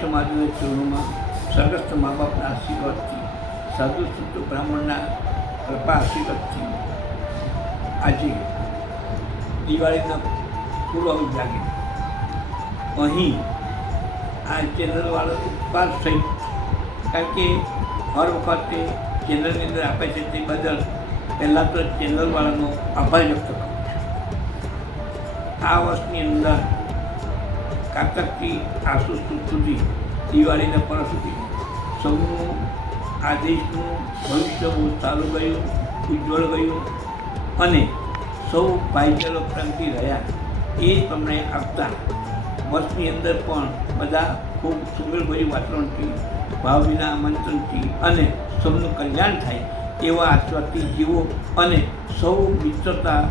ચરણોમાં સ્વર્ગસ્થ મા બાપના આશીર્વાદથી, સાધુ સંતો બ્રાહ્મણના કૃપા આશીર્વાદથી આજે દિવાળીના પૂર્વ જાગે. અહીં આ ચેનલવાળો ઉપકાર સહિત કારણ કે હર વખતે ચેનલની અંદર આપે છે તે બદલ પહેલાં તો ચેનલવાળાનો આભાર વ્યક્ત કરું છું. આ વર્ષની અંદર કારતકથી આસુ સુધી, દિવાળીના પર સુધી. સૌનું આ દેશનું ભવિષ્ય બહુ સારું ગયું, ઉજ્જવળ ગયું અને સૌ ભાઈચારો પ્રેમથી રહ્યા. એ તમને આપતા વર્ષની અંદર પણ બધા ખૂબ સુમેળભર્યું વાતાવરણથી ભાવના આમંત્રણથી અને સૌનું કલ્યાણ થાય એવા આશીર્વાદથી જીવો અને સૌ મિત્રતા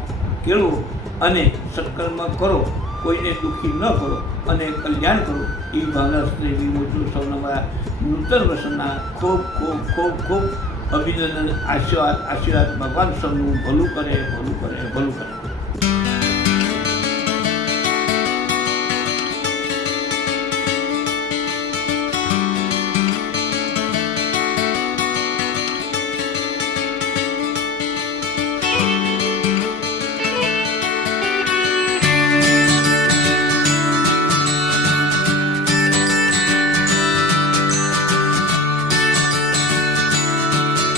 કેળવો અને સત્કર્મ કરો. કોઈને દુઃખી ન કરો અને કલ્યાણ કરો. એ ભાવના સ્નેહી મોટું સૌના નૂતન વર્ષના ખૂબ ખૂબ ખૂબ ખૂબ અભિનંદન, આશીર્વાદ આશીર્વાદ ભગવાન સૌનું ભલું કરે ભલું કરે ભલું કરે.